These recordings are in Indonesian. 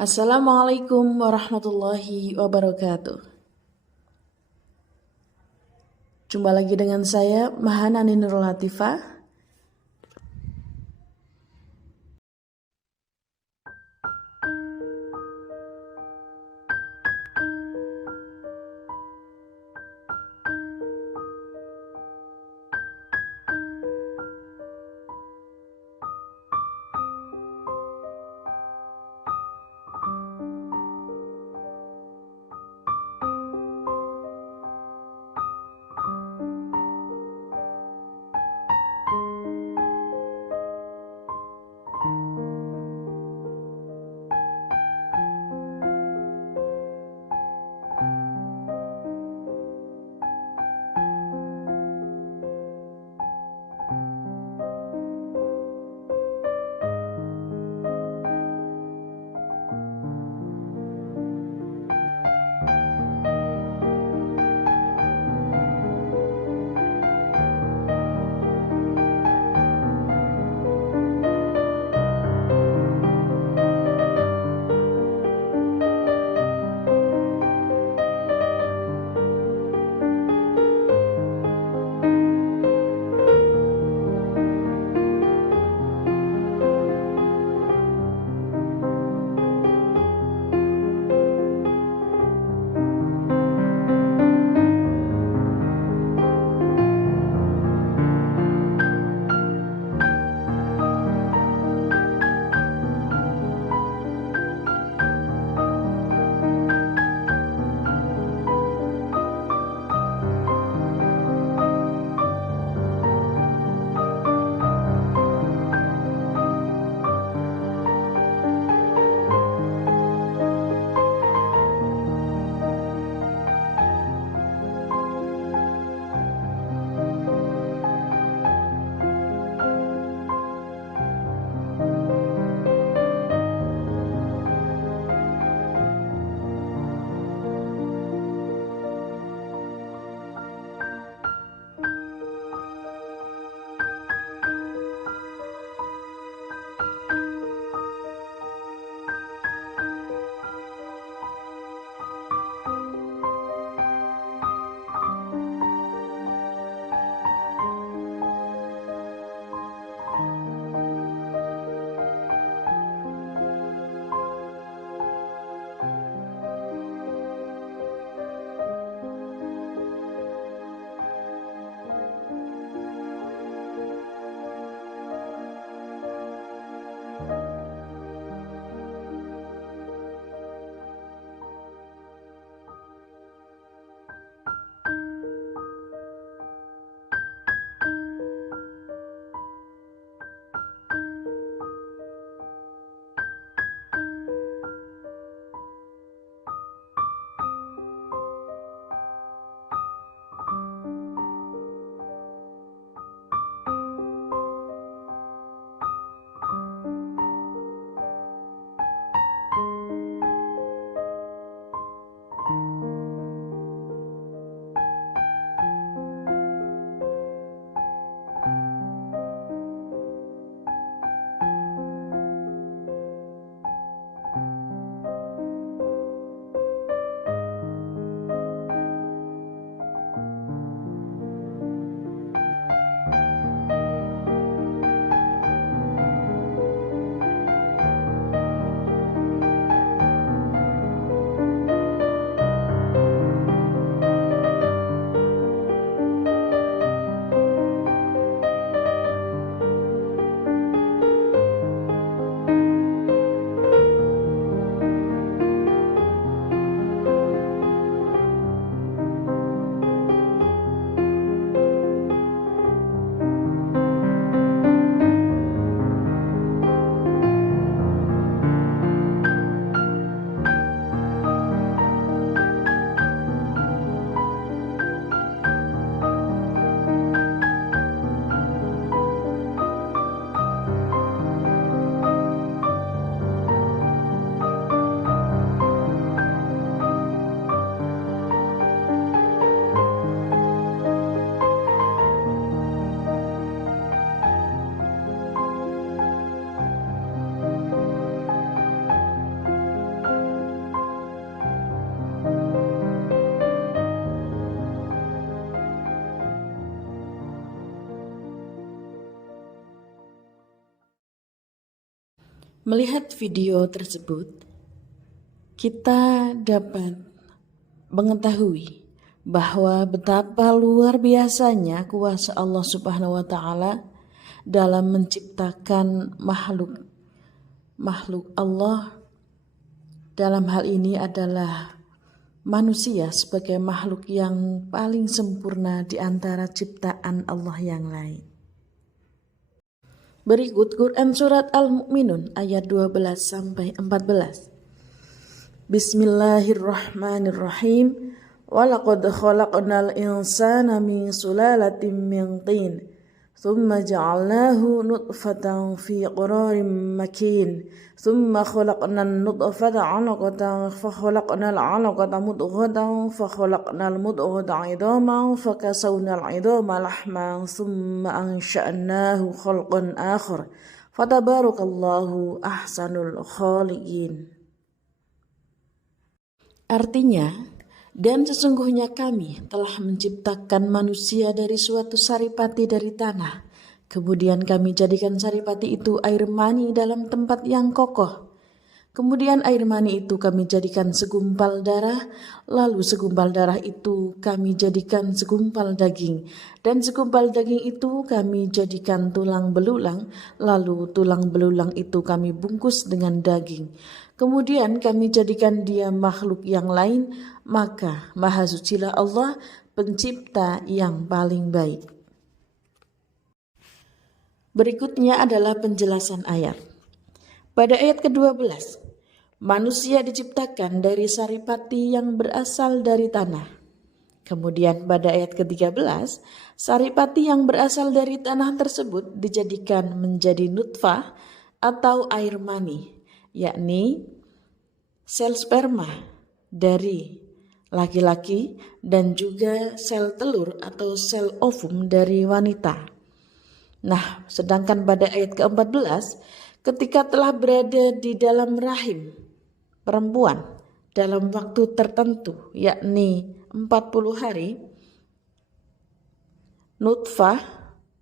Assalamualaikum warahmatullahi wabarakatuh. Jumpa lagi dengan saya Mahanani Nurul Latifah. Melihat video tersebut, kita dapat mengetahui bahwa betapa luar biasanya kuasa Allah Subhanahu wa taala dalam menciptakan makhluk Allah. Dalam hal ini adalah manusia sebagai makhluk yang paling sempurna di antara ciptaan Allah yang lain. Berikut Quran Surat Al-Mu'minun ayat 12-14. Bismillahirrahmanirrahim. Walaqad khalaqnal insana min sulalatin min tin, thumma ja'alnahu nutfatan fi qararin makin, thumma khalaqnan nutfata 'alaqatan fa khalaqnal 'alaqata mudghatan fa khalaqnal mudghata 'idhaman fa kasawnal 'idhama lahman thumma ansha'nahu khalqan akhar fatabarakallahu ahsanul khaliqin. Artinya, dan sesungguhnya kami telah menciptakan manusia dari suatu saripati dari tanah. Kemudian kami jadikan saripati itu air mani dalam tempat yang kokoh. Kemudian air mani itu kami jadikan segumpal darah. Lalu segumpal darah itu kami jadikan segumpal daging. Dan segumpal daging itu kami jadikan tulang belulang. Lalu tulang belulang itu kami bungkus dengan daging. Kemudian kami jadikan dia makhluk yang lain, maka Maha Sucilah Allah, pencipta yang paling baik. Berikutnya adalah penjelasan ayat. Pada ayat ke-12, manusia diciptakan dari saripati yang berasal dari tanah. Kemudian pada ayat ke-13, saripati yang berasal dari tanah tersebut dijadikan menjadi nutfah atau air mani, yakni sel sperma dari laki-laki dan juga sel telur atau sel ovum dari wanita. Nah, sedangkan pada ayat ke-14, ketika telah berada di dalam rahim perempuan dalam waktu tertentu, yakni 40 hari, nutfah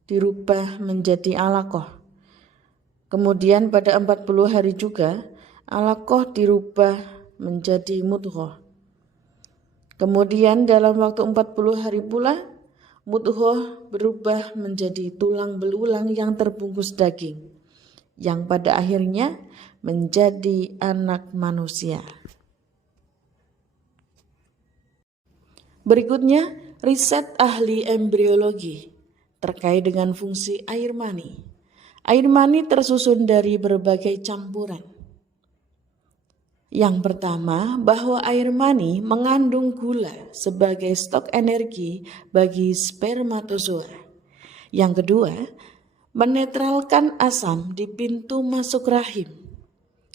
dirubah menjadi alaqah. Kemudian pada 40 hari juga alaqah dirubah menjadi mudghah. Kemudian dalam waktu 40 hari pula mudghah berubah menjadi tulang belulang yang terbungkus daging, yang pada akhirnya menjadi anak manusia. Berikutnya, riset ahli embriologi terkait dengan fungsi air mani. Air mani tersusun dari berbagai campuran. Yang pertama, bahwa air mani mengandung gula sebagai stok energi bagi spermatozoa. Yang kedua, menetralkan asam di pintu masuk rahim.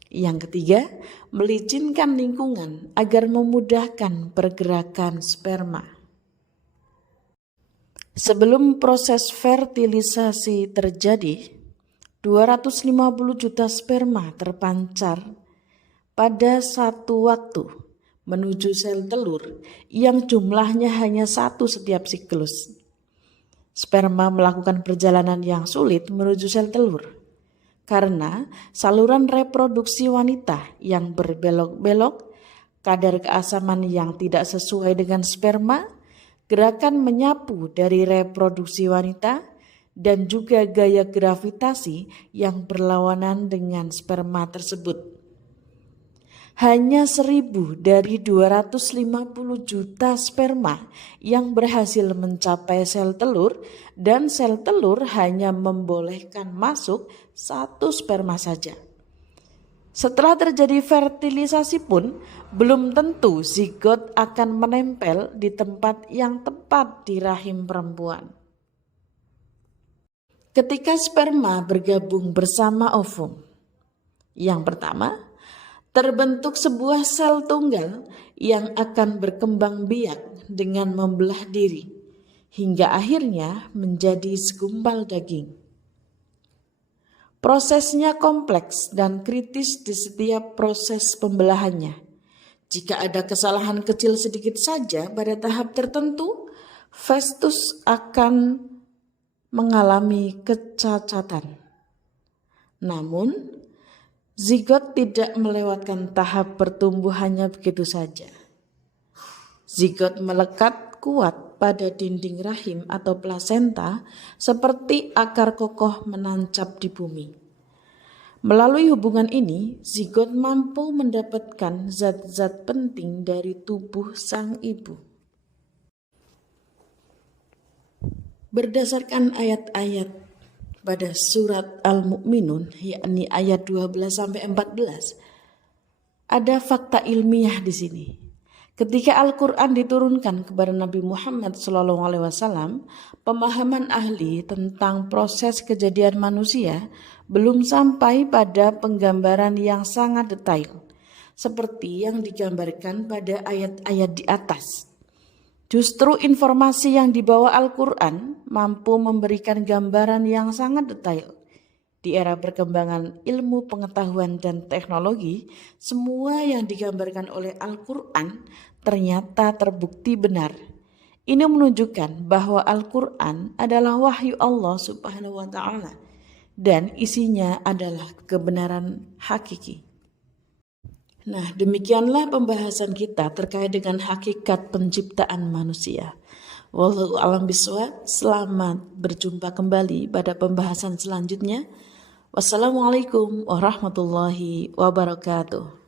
Yang ketiga, melicinkan lingkungan agar memudahkan pergerakan sperma. Sebelum proses fertilisasi terjadi, 250 juta sperma terpancar pada satu waktu menuju sel telur yang jumlahnya hanya satu setiap siklus. Sperma melakukan perjalanan yang sulit menuju sel telur karena saluran reproduksi wanita yang berbelok-belok, kadar keasaman yang tidak sesuai dengan sperma, gerakan menyapu dari reproduksi wanita, dan juga gaya gravitasi yang berlawanan dengan sperma tersebut. Hanya 1.000 dari 250 juta sperma yang berhasil mencapai sel telur, dan sel telur hanya membolehkan masuk 1 sperma saja. Setelah terjadi fertilisasi pun, belum tentu zigot akan menempel di tempat yang tepat di rahim perempuan. Ketika sperma bergabung bersama ovum, yang pertama, terbentuk sebuah sel tunggal yang akan berkembang biak dengan membelah diri, hingga akhirnya menjadi segumpal daging. Prosesnya kompleks dan kritis di setiap proses pembelahannya. Jika ada kesalahan kecil sedikit saja pada tahap tertentu, festus akan mengalami kecacatan. Namun, Zigot tidak melewatkan tahap pertumbuhannya begitu saja. Zigot melekat kuat pada dinding rahim atau plasenta seperti akar kokoh menancap di bumi. Melalui hubungan ini, zigot mampu mendapatkan zat-zat penting dari tubuh sang ibu. Berdasarkan ayat-ayat pada surat Al-Mu'minun, yakni ayat 12-14, ada fakta ilmiah di sini. Ketika Al-Quran diturunkan kepada Nabi Muhammad SAW, pemahaman ahli tentang proses kejadian manusia belum sampai pada penggambaran yang sangat detail, seperti yang digambarkan pada ayat-ayat di atas. Justru informasi yang dibawa Al-Quran mampu memberikan gambaran yang sangat detail. Di era perkembangan ilmu pengetahuan dan teknologi, semua yang digambarkan oleh Al-Quran ternyata terbukti benar. Ini menunjukkan bahwa Al-Quran adalah wahyu Allah Subhanahu wa Ta'ala dan isinya adalah kebenaran hakiki. Nah, demikianlah pembahasan kita terkait dengan hakikat penciptaan manusia. Wallahu a'lam bishawab. Selamat berjumpa kembali pada pembahasan selanjutnya. Wassalamualaikum warahmatullahi wabarakatuh.